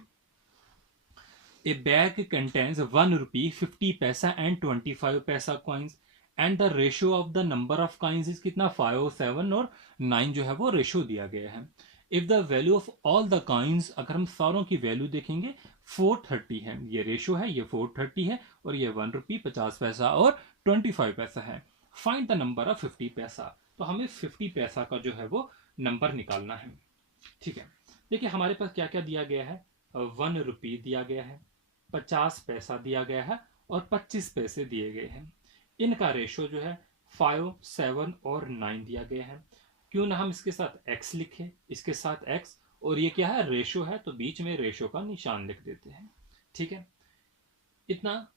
A bag contains 1 rupee 50 पैसा and 25 पैसा coins and the ratio of the number of coins is कितना 5 7 और 9 जो है वो रेशो दिया गया है. If the value of all the coins, अगर हम सारों की वैल्यू देखेंगे 430 है, ये रेशो है, ये 430 है और ये 1 रुपी 50 पैसा और 25 पैसा है. फाइंड द नंबर ऑफ 50 पैसा. तो हमें 50 पैसा का जो है वो नंबर निकालना है. ठीक है, देखिए हमारे पास क्या क्या दिया गया है. 1 रुपी दिया गया है, 50 पैसा दिया गया है और 25 पैसे दिए गए हैं. इनका रेशो जो है 5 7 और 9 दिया गया है. क्यों ना हम इसके साथ x लिखें, इसके साथ x, और ये क्या है रेशो है तो बीच में रेशो का निशान लिख देते हैं. ठीक है, इतना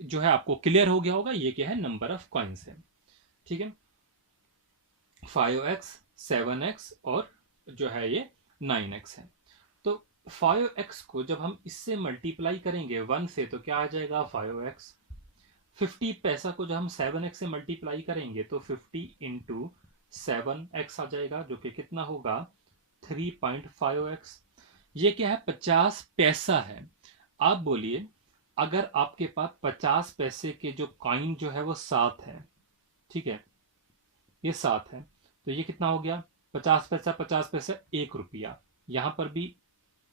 जो है आपको क्लियर हो गया होगा. ये क्या है, नंबर ऑफ कॉइन्स है. ठीक है, 5x 7x और जो है ये 9x है. तो 5x को जब हम इससे मल्टीप्लाई करेंगे 1 से तो क्या आ जाएगा 5x. 50 पैसा को जब हम 7x से मल्टीप्लाई करेंगे तो 50 इंटू 7x आ जाएगा, जो कि कितना होगा 3.5x. ये क्या है 50 पैसा है. आप बोलिए अगर आपके पास 50 पैसे के जो कॉइन जो है वो 7 है, ठीक है, ये 7 है, तो ये कितना हो गया 50 पैसा 1 रुपया. यहां पर भी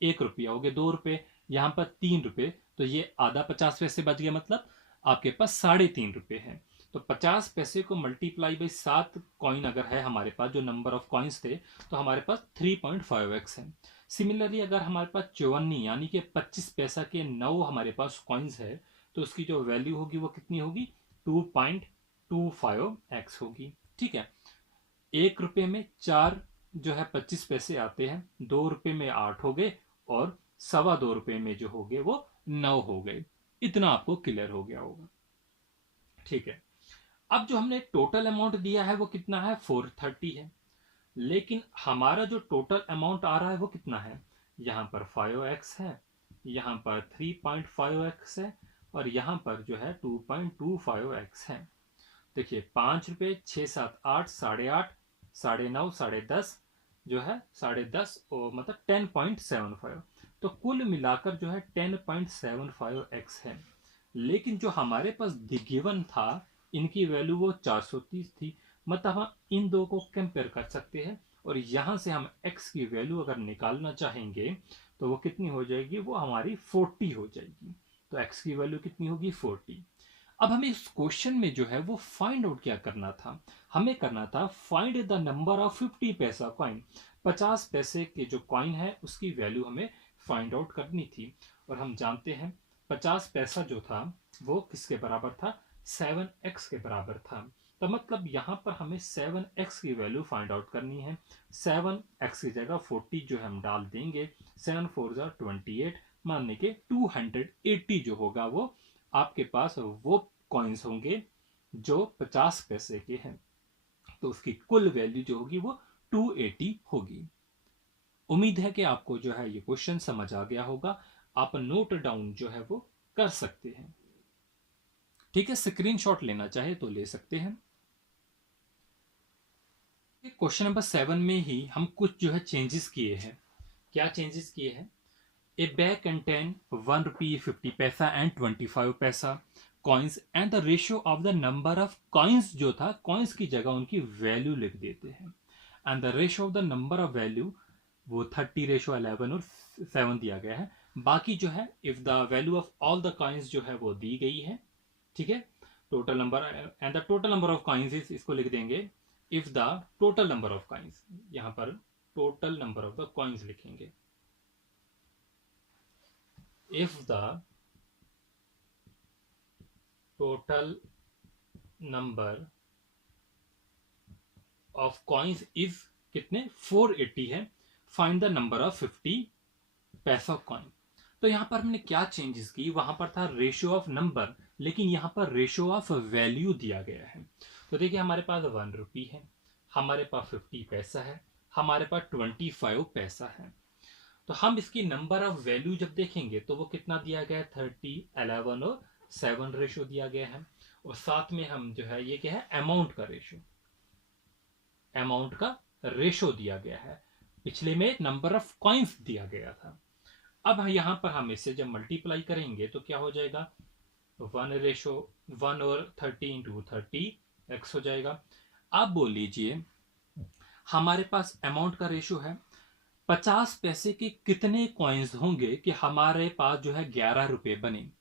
1 रुपया हो गया 2 रुपए, यहां पर 3 रुपए, तो ये आधा 50 पैसे बच गया, मतलब आपके पास 3.5 रुपए है. तो 50 पैसे को मल्टीप्लाई बाई 7 कॉइन अगर है हमारे पास, जो नंबर ऑफ कॉइन्स थे, तो हमारे पास 3.5x है. सिमिलरली अगर हमारे पास 54 यानी कि 25 पैसा के 9 हमारे पास कॉइन्स है, तो उसकी जो वैल्यू होगी वो कितनी होगी 2.25x होगी. ठीक है, 1 रुपये में 4 जो है 25 पैसे आते हैं, 2 रुपये में 8 हो गए और 2.25 रुपये में जो हो गए वो 9 हो गए. इतना आपको क्लियर हो गया होगा. ठीक है, अब जो हमने टोटल अमाउंट दिया है वो कितना है 430 है, लेकिन हमारा जो टोटल अमाउंट आ रहा है वो कितना है, यहां पर 5x है, यहां पर 3.5x है और यहां पर जो है 2.25x है. देखिए 5 रुपये 6 7 8 8.5 9.5 10.5 जो है 10.5 और मतलब 10.75. तो कुल मिलाकर जो है 10.75x है. लेकिन जो हमारे पास गिवन था इनकी वैल्यू वो 430 थी, मतलब हम इन दो को कंपेयर कर सकते हैं और यहां से हम x की वैल्यू अगर निकालना चाहेंगे तो वो कितनी हो जाएगी, वो हमारी 40 हो जाएगी. तो x की वैल्यू कितनी होगी 40. अब हमें इस क्वेश्चन में जो है वो फाइंड आउट क्या करना था, हमें करना था फाइंड द नंबर ऑफ 50 पैसा कॉइन. 50 पैसे के जो कॉइन है उसकी वैल्यू हमें फाइंड आउट करनी थी. और हम जानते हैं 50 पैसा जो था वो किसके बराबर था 7x के बराबर था. तो मतलब यहां पर हमें 7x की वैल्यू फाइंड आउट करनी है. 7x की जगह 40 जो हम डाल देंगे, 7 4 28, मानने के 280 जो होगा वो आपके पास वो कॉइन्स होंगे जो 50 पैसे के हैं. तो उसकी कुल वैल्यू जो होगी वो 280 होगी. उम्मीद है कि आपको जो है ये क्वेश्चन समझ आ गया होगा. आप नोट डाउन जो है वो कर सकते हैं. ठीक है, स्क्रीनशॉट लेना चाहे तो ले सकते हैं. क्वेश्चन नंबर 7 में ही हम कुछ जो है चेंजेस किए हैं. क्या चेंजेस किए हैं, ए बैग कंटेन 1 रुपी 50 पैसा एंड 25 पैसा coins and the ratio of the number of coins जो था, कॉइन्स की जगह उनकी वैल्यू लिख देते हैं. And the ratio of the number of value वो 30:11 और 7 दिया गया है. बाकी जो है if the value of all the coins जो है वो दी गई है. ठीक है, total number and the total number of coins is, इसको लिख देंगे if the total number of coins, यहां पर total number of the coins लिखेंगे. If the total number of coins is कितने 480 है, फाइंड द नंबर ऑफ 50 पैसा coin. तो यहां पर हमने क्या चेंजेस की, वहां पर था रेशियो ऑफ नंबर, लेकिन यहां पर रेशियो ऑफ वैल्यू दिया गया है. तो देखिए हमारे पास 1 रुपी है, हमारे पास 50 पैसा है, हमारे पास 25 पैसा है. तो हम इसकी नंबर ऑफ वैल्यू जब देखेंगे तो वो कितना दिया गया है 30 11 और 7 रेशियो दिया गया है. और साथ में हम जो है ये क्या है अमाउंट का रेशियो, अमाउंट का रेशियो दिया गया है. पिछले में नंबर ऑफ कॉइन्स दिया गया था. अब यहां पर हम इससे जब मल्टीप्लाई करेंगे तो क्या हो जाएगा, 1 और 30 × 30 x हो जाएगा। आप बोल लीजिए हमारे पास अमाउंट का रेशो है, 50 पैसे के कितने कॉइन्स होंगे कि हमारे पास जो है 11 रुपए बने।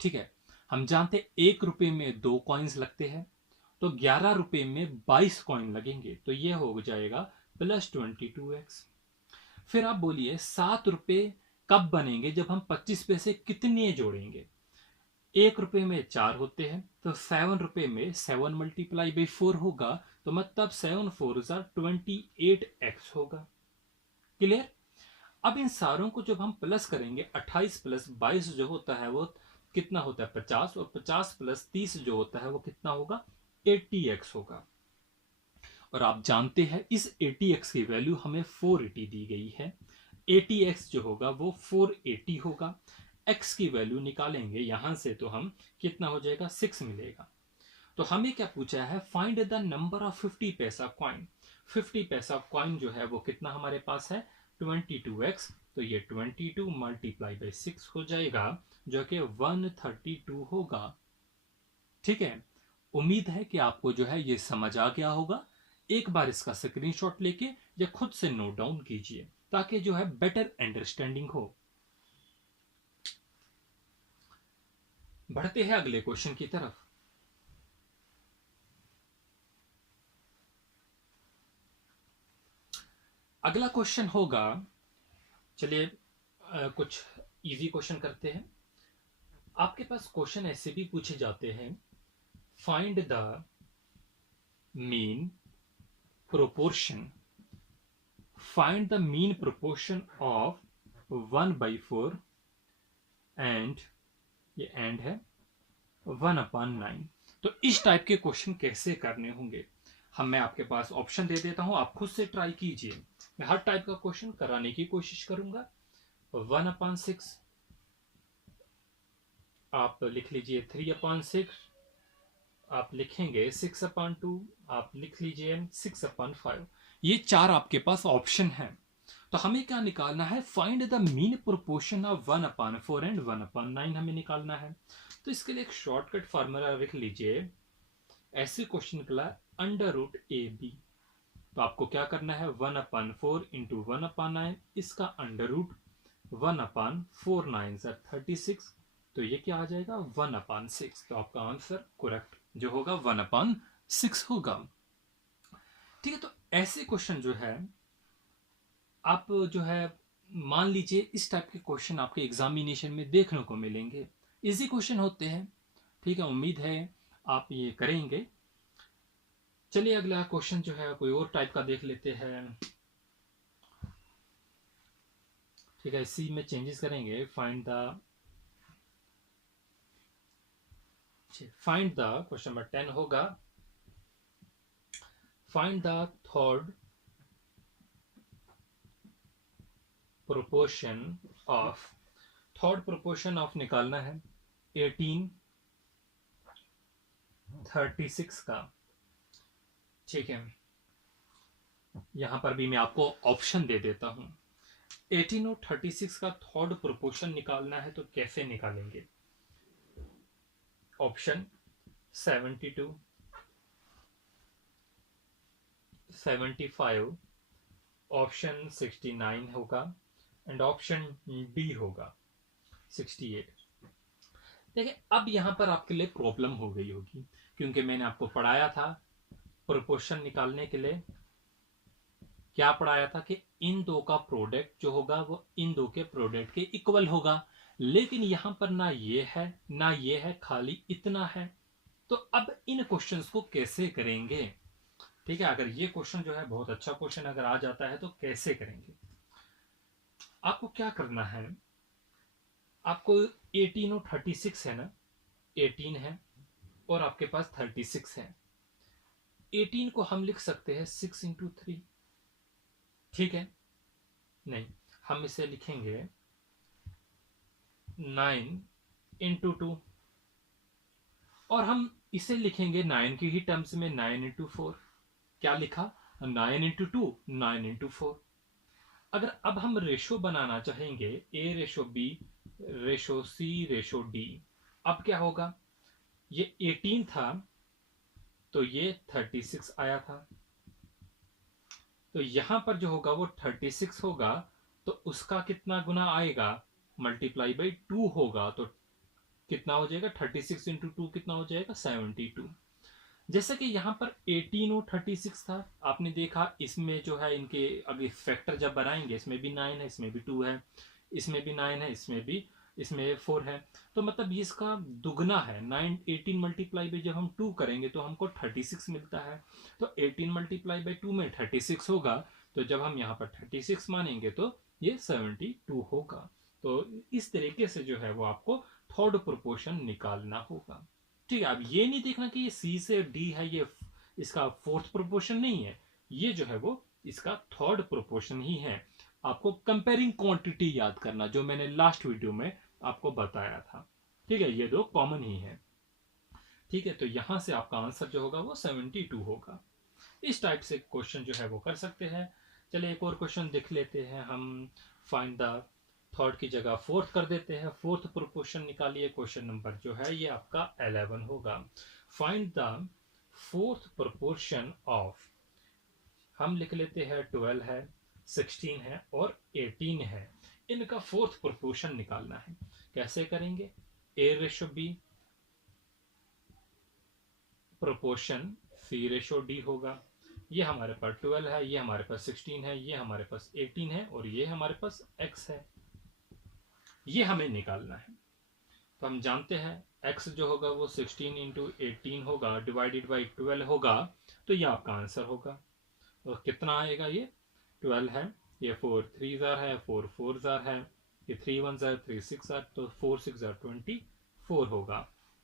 ठीक है, हम जानते 1 रुपए में 2 कॉइन्स लगते हैं, तो 11 रुपए में 22 कॉइन लगेंगे, तो ये हो जाएगा +22x। फिर आप बोलिए 7 रुपए कब बनेंगे, जब हम 25 पैसे कितने जोड़ेंगे। 1 रुपए में 4 होते हैं, तो 7 रुपए में 7 × 4 होगा, तो मतलब 7×4 = 28x होगा। क्लियर। अब इन सारों को जब हम प्लस करेंगे, 28 + 22 जो होता है वो कितना होता है 50, और 50 + 30 जो होता है वो कितना होगा 80x होगा। और आप जानते हैं इस 80x की वैल्यू हमें 480 दी गई है। 80x जो होगा वो 480 होगा। x की वैल्यू निकालेंगे यहां से तो हम कितना हो जाएगा 6 मिलेगा। तो हमें क्या पूछा है, फाइंड द नंबर ऑफ 50 पैसा कॉइन। 50 पैसा कॉइन जो है वो कितना हमारे पास है 22x, तो ये 22 × 6 हो जाएगा, जो कि 132 होगा। ठीक है, उम्मीद है कि आपको जो है ये समझ आ गया होगा। एक बार इसका स्क्रीनशॉट लेके या खुद से नोट डाउन कीजिए ताकि जो है बेटर अंडरस्टैंडिंग हो। बढ़ते हैं अगले क्वेश्चन की तरफ। अगला क्वेश्चन होगा, चलिए कुछ इजी क्वेश्चन करते हैं। आपके पास क्वेश्चन ऐसे भी पूछे जाते हैं, find the mean proportion, find the mean proportion of 1/4 and, ये एंड है, 1/9। तो इस टाइप के क्वेश्चन कैसे करने होंगे, मैं आपके पास ऑप्शन दे देता हूं, आप खुद से ट्राई कीजिए। मैं हर टाइप का क्वेश्चन कराने की कोशिश करूंगा। 1/6 आप लिख लीजिए, 3/6 आप लिखेंगे, 6/2 आप लिख लीजिए, 6/5। ये 4 आपके पास ऑप्शन है। तो हमें क्या निकालना है, find the mean proportion of 1/4 and 1/9 हमें निकालना है। तो इसके लिए एक शॉर्टकट फार्मूला लिख लीजिए। ऐसे क्वेश्चन निकला √AB, तो आपको क्या करना है 1/4 × 1/9, इसका अंडर रूट 1/4 9 36, तो ये क्या आ जाएगा 1/6। तो आपका आंसर करेक्ट जो होगा 1/6 होगा। ठीक है, तो ऐसे क्वेश्चन जो है आप जो है मान लीजिए इस टाइप के क्वेश्चन आपके एग्जामिनेशन में देखने को मिलेंगे। इजी क्वेश्चन होते हैं। ठीक है, उम्मीद है आप ये करेंगे। चलिए अगला क्वेश्चन जो है कोई और टाइप का देख लेते हैं। ठीक है, इसी में चेंजेस करेंगे। फाइंड द क्वेश्चन नंबर 10 होगा, find the third proportion of, third proportion of निकालना है 1836 का। ठीक है, यहां पर भी मैं आपको ऑप्शन दे देता हूं। 18 और 36 का थर्ड प्रोपोर्शन निकालना है तो कैसे निकालेंगे। ऑप्शन 72, 75, ऑप्शन 69 होगा एंड ऑप्शन डी होगा 68। देखिए अब यहां पर आपके लिए प्रॉब्लम हो गई होगी, क्योंकि मैंने आपको पढ़ाया था प्रोपोर्शन निकालने के लिए, क्या पढ़ाया था कि इन दो का प्रोडक्ट जो होगा वो इन दो के प्रोडक्ट के इक्वल होगा। लेकिन यहां पर ना ये है ना ये है, खाली इतना है। तो अब इन क्वेश्चंस को कैसे करेंगे। ठीक है, अगर ये क्वेश्चन जो है बहुत अच्छा क्वेश्चन अगर आ जाता है तो कैसे करेंगे। आपको क्या करना है, आपको 18 और 36 है ना, 18 है और आपके पास 36 है। 18 को हम लिख सकते हैं 6 × 3। ठीक है, नहीं, हम इसे लिखेंगे 9 × 2, और हम इसे लिखेंगे 9 की ही टर्म्स में 9 × 4। क्या लिखा 9 × 2 9 × 4। अगर अब हम रेशो बनाना चाहेंगे ए रेशो बी रेशो सी रेशो डी, अब क्या होगा, ये 18 था तो ये 36 आया था, तो यहां पर जो होगा वो 36 होगा, तो उसका कितना गुना आएगा, मल्टीप्लाई बाई 2 होगा, तो कितना हो जाएगा 36 इंटू 2 कितना हो जाएगा 72। जैसा कि यहाँ पर 18 और 36 था, आपने देखा इसमें जो है इनके अभी फैक्टर जब बनाएंगे, इसमें भी 9 है, इसमें भी 2 है, इसमें भी 9 है, इसमें 4 है, तो मतलब ये इसका दुगना है। 9 18 मल्टीप्लाई बाई जब हम 2 करेंगे तो हमको 36 मिलता है, तो 18 मल्टीप्लाई बाई 2 में 36 होगा, तो जब हम यहाँ पर 36 मानेंगे तो ये 72 होगा। तो इस तरीके से जो है वो आपको थर्ड प्रोपोर्शन निकालना होगा। ठीक है, अब ये नहीं देखना कि ये सी से डी है, ये इसका फोर्थ प्रोपोर्शन नहीं है, ये जो है वो इसका थर्ड प्रोपोर्शन ही है। आपको कंपेयरिंग क्वांटिटी याद करना, जो मैंने लास्ट वीडियो में आपको बताया था। ठीक है, ये दो कॉमन ही है। ठीक है, तो यहां से आपका आंसर जो होगा वो 72 होगा। इस टाइप से क्वेश्चन जो है वो कर सकते हैं। चलिए एक और क्वेश्चन देख लेते हैं हम। फाइंड द थर्ड की जगह फोर्थ कर देते हैं, फोर्थ प्रोपोर्शन निकालिए। क्वेश्चन नंबर जो है ये आपका 11 होगा। Find the fourth proportion of, हम लिख लेते हैं 12 है, 16 है और 18 है, इनका फोर्थ प्रोपोर्शन निकालना है। कैसे करेंगे, A ratio B proportion C ratio D होगा। ये हमारे पास 12 है, ये हमारे पास 16 है, ये हमारे पास 18 है और ये हमारे पास x है, ये हमें निकालना है। तो हम जानते हैं x जो होगा वो 16 इंटू 18 होगा डिवाइडेड बाई 12 होगा, तो ये आपका आंसर होगा। और कितना आएगा, ये 12 है, ये 4 3 जार है, 4 4 जार है, ये 3 1 जार 3 6 जार, तो 4 6 जार 24 होगा।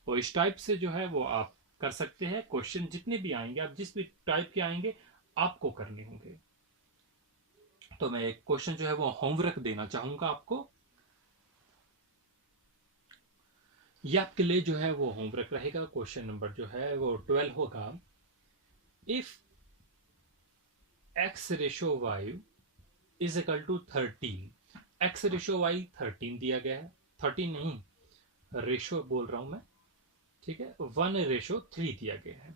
तो इस टाइप से जो है वो आप कर सकते हैं। क्वेश्चन जितने भी आएंगे, आप जिस भी टाइप के आएंगे आपको करने होंगे। तो मैं एक क्वेश्चन जो है वो होमवर्क देना चाहूंगा आपको, ये आपके लिए जो है वो होमवर्क रहेगा। क्वेश्चन नंबर जो है वो 12 होगा। If x ratio y is equal to 13, x ratio y 13 दिया गया है, 13 नहीं रेशो बोल रहा हूं मैं, ठीक है, 1:3 दिया गया है।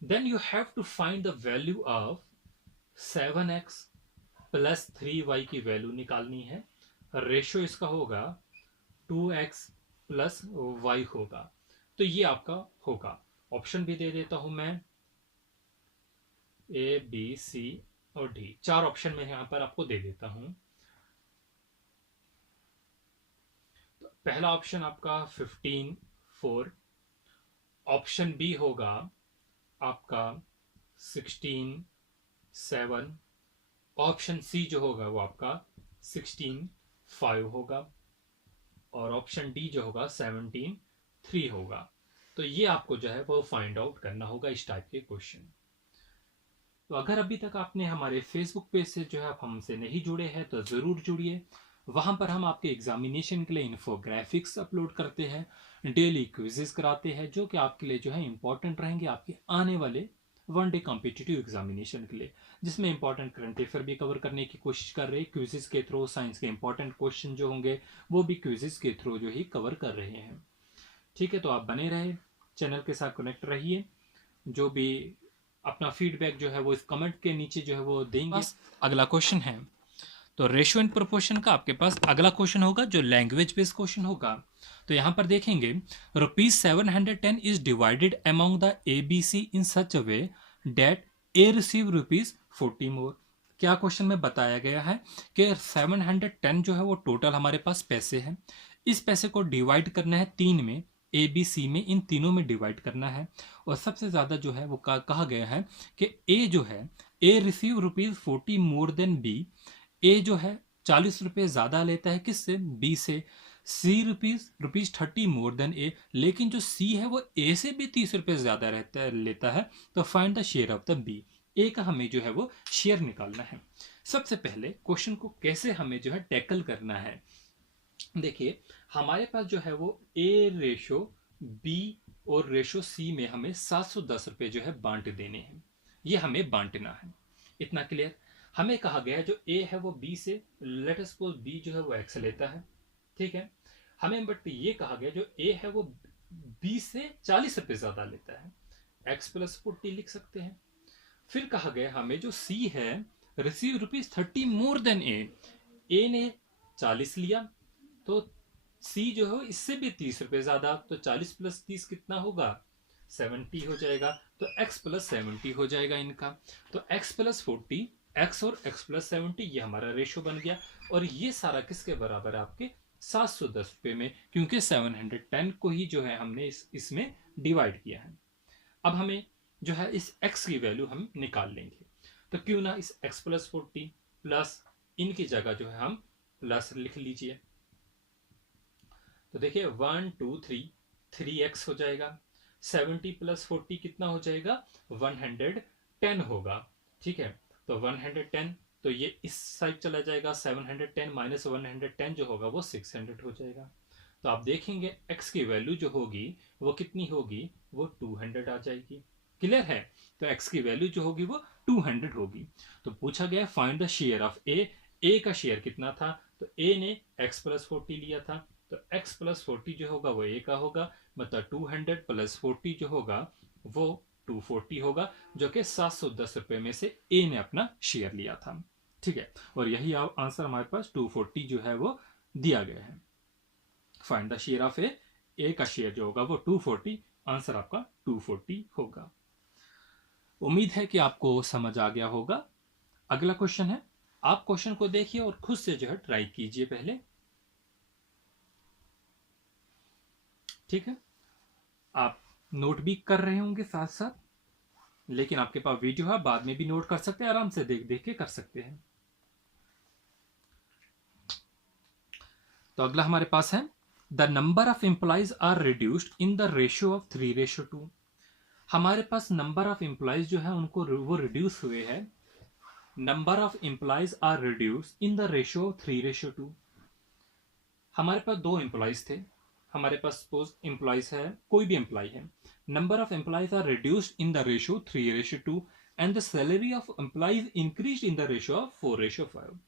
Then you have to find the value of 7x plus 3y की वैल्यू निकालनी है। रेशो इसका होगा 2x प्लस y होगा, तो ये आपका होगा। ऑप्शन भी दे देता हूं मैं, ए बी सी और डी, 4 ऑप्शन में यहां पर आपको दे देता हूं। तो पहला ऑप्शन आपका 15 4, ऑप्शन बी होगा आपका 16 7, ऑप्शन सी जो होगा वो आपका 16 5 होगा और ऑप्शन डी जो होगा 17 3 होगा। तो ये आपको जो है वो फाइंड आउट करना होगा इस टाइप के क्वेश्चन। तो अगर अभी तक आपने हमारे फेसबुक पेज से जो है आप हमसे नहीं जुड़े हैं तो ज़रूर जुड़िए। वहाँ पर हम आपके एग्जामिनेशन के लिए इन्फोग्राफिक्स अपलोड करते हैं, डेली क्विजेस कराते हैं, जो कि आपके लिए जो है इंपॉर्टेंट रहेंगे आपके आने वाले वन डे कॉम्पिटिटिव एग्जामिनेशन के लिए, जिसमें इंपॉर्टेंट करंट अफेयर भी कवर करने की कोशिश कर रहे हैं क्विजेस के थ्रू। साइंस के इंपॉर्टेंट क्वेश्चन जो होंगे वो भी क्विजेस के थ्रू जो ही कवर कर रहे हैं। ठीक है, तो आप बने रहे, चैनल के साथ कनेक्ट रहिए। जो भी अपना फीडबैक जो है वो इस कमेंट के नीचे जो है वो देंगे। अगला क्वेश्चन है, तो रेशियो एंड प्रोपोर्शन का आपके पास अगला क्वेश्चन होगा जो लैंग्वेज बेस्ड क्वेश्चन होगा। तो यहां पर देखेंगे, ₹710 is divided among the ABC in such a way that A receive ₹40 more. क्या क्वेश्चन में बताया गया है कि 710 जो है वो टोटल हमारे पास पैसे हैं, इस पैसे को डिवाइड करना है 3 में, ABC में, इन तीनों में डिवाइड करना है। और सबसे ज़्यादा जो है वो कहा गया है कि A जो है, A receive ₹40 more than B, ए जो है 40 रुपए ज्यादा लेता है किससे, बी से। सी रुपीज 30 मोर देन ए, लेकिन जो सी है वो ए से भी 30 रुपए ज्यादा लेता है। तो find the share of the B, A का हमें जो है वो शेयर निकालना है। सबसे पहले क्वेश्चन को कैसे हमें जो है टैकल करना है, देखिए हमारे पास जो है वो ए रेशो बी और रेशो सी में हमें 710 रुपए जो है बांट देने हैं, ये हमें बांटना है। इतना क्लियर। हमें कहा गया है जो ए है वो बी से, लेट अस सपोज बी जो है वो एक्स लेता है, ठीक है। हमें बट ये कहा गया जो ए है वो बी से 40 रुपए ज्यादा लेता है, x+40 लिख सकते हैं। फिर कहा गया हमें जो सी है, रिसीव ₹30 मोर देन ए ने 40 लिया, तो सी जो है इससे भी 30 रुपए ज्यादा, तो 40 + 30 कितना होगा, 70 हो जाएगा। तो x+70 हो जाएगा इनका। तो x+40, x और x+70 ये हमारा रेशो बन गया। और ये सारा किसके बराबर है, आपके 710 रुपए में, क्योंकि 710 को ही जो है हमने इसमें डिवाइड किया है। अब हमें जो है इस x की वैल्यू हम निकाल लेंगे, तो क्यों ना इस x+40 प्लस इनकी जगह जो है हम प्लस लिख लीजिए। तो देखिए 1 2 3 3x हो जाएगा, 70 + 40 कितना हो जाएगा, 110 होगा, ठीक है। तो 110, तो ये इस साइड चला जाएगा, 710 - 110 जो होगा वो 600 हो जाएगा। तो आप देखेंगे x की वैल्यू जो होगी वो कितनी होगी, वो 200 आ जाएगी। क्लियर है। तो x की वैल्यू जो होगी वो 200 होगी। तो पूछा गया फाइंड द शेयर ऑफ ए का शेयर कितना था, तो a ने x+40 लिया था, तो x+40 जो होगा वो a का होगा, मतलब 200 + 40 जो होगा वो 240 होगा, जो कि 710 रुपए में से a ने अपना शेयर लिया था, ठीक है। और यही आंसर हमारे पास 240 जो है वो दिया गया है। फाइंड द शेयर ऑफ ए का शेयर जो होगा वो 240, आंसर आपका 240 होगा। उम्मीद है कि आपको समझ आ गया होगा। अगला क्वेश्चन है, आप क्वेश्चन को देखिए और खुद से जो है ट्राई कीजिए पहले, ठीक है। आप नोट भी कर रहे होंगे साथ साथ, लेकिन आपके पास वीडियो है, बाद में भी नोट कर सकते हैं, आराम से देख देख के कर सकते हैं। तो अगला हमारे पास है, the number of employees are reduced in the ratio of 3:2। हमारे पास नंबर ऑफ एम्प्लॉइज जो है उनको वो रिड्यूस हुए हैं, number of employees are reduce in the ratio 3:2। हमारे पास 2 एम्प्लॉइज थे, हमारे पास सपोज एम्प्लॉइज है, कोई भी एम्प्लॉय है, number of employees are reduced in the ratio 3:2 and the salary of employees increase in the ratio of 4:5।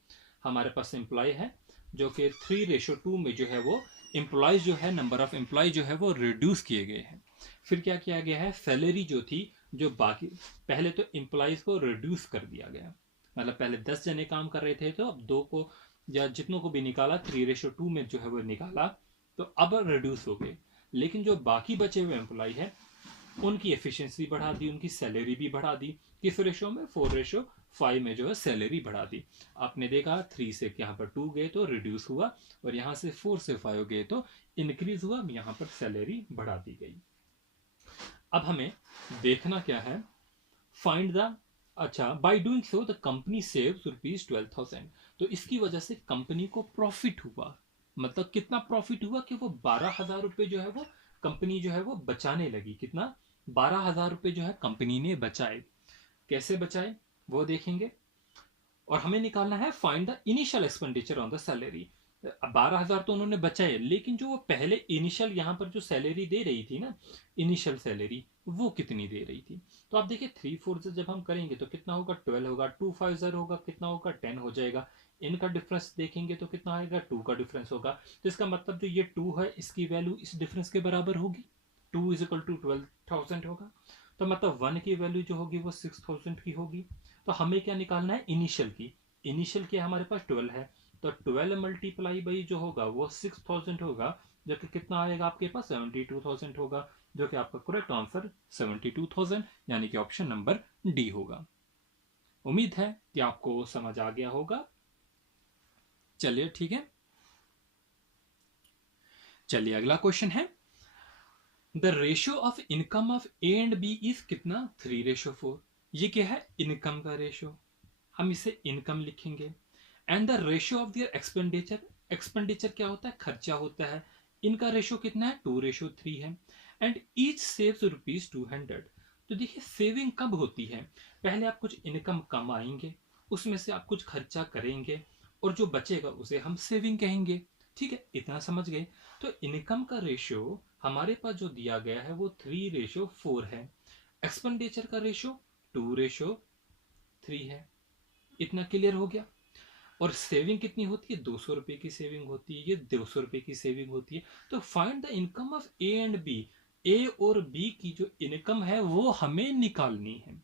हमारे पास एम्प्लॉय है जो कि 3:2 में जो है वो एम्प्लॉयज जो है, नंबर ऑफ एम्प्लॉय जो है वो रिड्यूस किए गए हैं। फिर क्या किया गया है, सैलरी जो थी, जो बाकी पहले तो एम्प्लॉयज को रिड्यूस कर दिया गया, मतलब पहले 10 जने काम कर रहे थे, तो अब 2 को या जितनों को भी निकाला 3:2 में जो है वो निकाला, तो अब रिड्यूस हो गए। लेकिन जो बाकी बचे हुए एम्प्लॉय है उनकी एफिशिएंसी बढ़ा दी, उनकी सैलरी भी बढ़ा दी। किस रेशो में, 4:5 में जो है सैलरी बढ़ा दी। आपने देखा 3 से यहाँ पर 2 गए तो रिड्यूस हुआ, और यहाँ से 4 से 5 गए तो इंक्रीज हुआ, यहाँ पर सैलरी बढ़ा दी गई। अब हमें देखना क्या है, फाइंड द, अच्छा, by doing so the company saves ₹12,000। तो इसकी वजह से कंपनी को प्रॉफिट हुआ, मतलब कितना प्रॉफिट हुआ कि वो 12,000 रुपए जो है वो कंपनी जो है वो बचाने लगी। कितना, 12,000 रुपए जो है कंपनी ने बचाए। कैसे बचाए वो देखेंगे। और हमें निकालना है find the initial expenditure on the salary. 12,000 तो उन्होंने बचाए, लेकिन जो वो पहले इनिशियल यहाँ पर जो सैलरी दे रही थी ना, इनिशियल सैलरी, वो कितनी दे रही थी। तो आप देखिए 3/4 से जब हम करेंगे तो कितना होगा, 12 होगा, 250 होगा, कितना होगा, 10 हो जाएगा। इनका डिफरेंस देखेंगे तो कितना आएगा, 2 का डिफरेंस होगा। तो इसका मतलब जो ये 2 है इसकी वैल्यू इस डिफरेंस के बराबर होगी, 2 = 12,000 होगा। तो मतलब 1 की वैल्यू जो होगी वो 6,000 की होगी। तो हमें क्या निकालना है, इनिशियल की। इनिशियल की हमारे पास 12 है, तो 12 मल्टीप्लाई बाई जो होगा वो 6,000 होगा, जो कि कितना आएगा आपके पास, 72,000 होगा, जो कि आपका करेक्ट आंसर 72,000, यानी कि ऑप्शन नंबर डी होगा। उम्मीद है कि आपको समझ आ गया होगा। चलिए ठीक है, चलिए अगला क्वेश्चन है, the ratio of income of A and B is कितना, 3:4। ये क्या है, इनकम का रेशियो, हम इसे इनकम लिखेंगे। And the ratio of their expenditure, expenditure क्या होता है, खर्चा होता है। इनका रेशियो कितना है, 2:3 है। And each saves ₹200। तो देखिए सेविंग कब होती है, पहले आप कुछ इनकम कमाएंगे, उसमें से आप कुछ खर्चा करेंगे, और जो बचेगा उसे हम सेविंग कहेंगे। ठीक है, इतना समझ गए। तो इनकम का रेशियो हमारे पास जो दिया गया है वो 3:4 है। एक्सपेंडिचर का रेशियो 2:3 है। इतना क्लियर हो गया। और सेविंग कितनी होती है, 200 रुपए की सेविंग होती है, ये 200 रुपए की सेविंग होती है। तो find the income of A and B, A और बी की जो इनकम है वो हमें निकालनी है।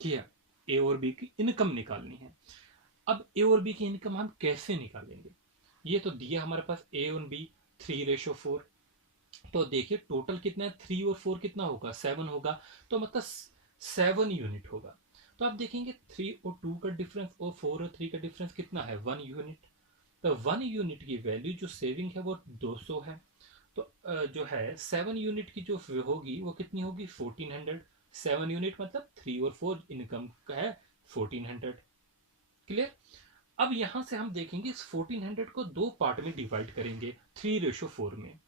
क्या, ए और बी की इनकम निकालनी है। अब ए और बी की इनकम हम कैसे निकालेंगे, ये तो दिया हमारे पास ए और बी 3:4। तो देखिए टोटल कितना है, 3 और 4 कितना होगा, 7 होगा। तो मतलब 7 यूनिट होगा। तो आप देखेंगे 3 और 2 का डिफरेंस और 4 और 3 का डिफरेंस कितना है, 1 यूनिट। तो 1 यूनिट की वैल्यू जो सेविंग है वो 200 है। तो जो है 7 यूनिट की जो होगी वो कितनी होगी, 1400। 7 यूनिट मतलब 3 और 4 इनकम का है 1400। क्लियर। अब यहां से हम देखेंगे इस 1400 को दो पार्ट में डिवाइड करेंगे 3:4 में।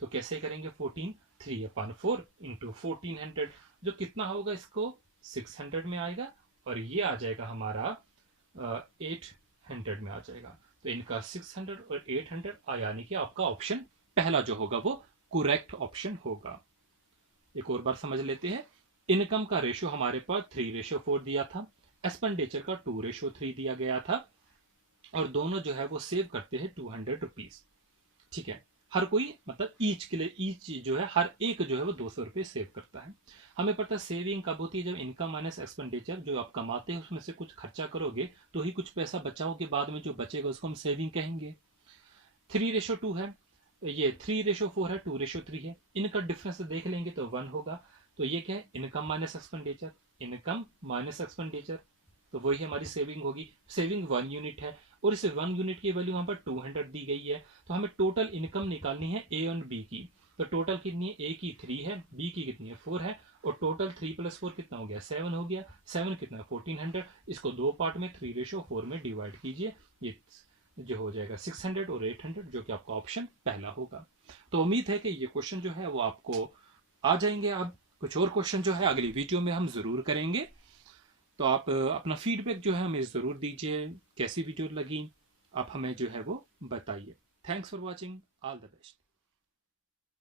तो कैसे करेंगे, 14 3/4 इंटू 1400, जो कितना होगा इसको 600 में आएगा, और ये आ जाएगा हमारा 800 में आ जाएगा। तो इनका 600 और 800 यानी कि आपका ऑप्शन पहला जो होगा वो करेक्ट ऑप्शन होगा। एक और बार समझ लेते हैं। इनकम का रेशो हमारे पास 3:4 दिया था, एक्सपेंडिचर का 2:3 दिया गया था, और दोनों जो है वो सेव करते हैं 200 रुपीज। ठीक है, हर कोई मतलब ईच के लिए, ईच जो है हर एक जो है वो 200 रुपये सेव करता है। हमें पता है सेविंग कब होती है, जब इनकम माइनस एक्सपेंडिचर, जो आप कमाते हैं उसमें से कुछ खर्चा करोगे तो ही कुछ पैसा बचाओगे, बाद में जो बचेगा उसको हम सेविंग कहेंगे। 3:2 है, ये 3:4 है, 2:3 है। इनका डिफरेंस देख लेंगे तो 1 होगा। तो ये क्या है, income minus expenditure, income minus expenditure, तो वही हमारी सेविंग होगी। सेविंग 1 यूनिट है, और इस 1 यूनिट की वैल्यू वहां पर 200 दी गई है। तो हमें टोटल इनकम निकालनी है ए और बी की। तो टोटल कितनी है, ए की 3 है, बी की कितनी है 4 है, और टोटल 3 + 4 कितना हो गया, 7 हो गया। 7 कितना है 1400। इसको दो पार्ट में 3:4 में डिवाइड कीजिए, ये जो हो जाएगा 600 और 800, जो कि आपका ऑप्शन पहला होगा। तो उम्मीद है कि ये क्वेश्चन जो है वो आपको आ जाएंगे। अब कुछ और क्वेश्चन जो है अगली वीडियो में हम जरूर करेंगे। तो आप अपना फीडबैक जो है हमें ज़रूर दीजिए, कैसी वीडियो लगी आप हमें जो है वो बताइए। Thanks for watching, all the best.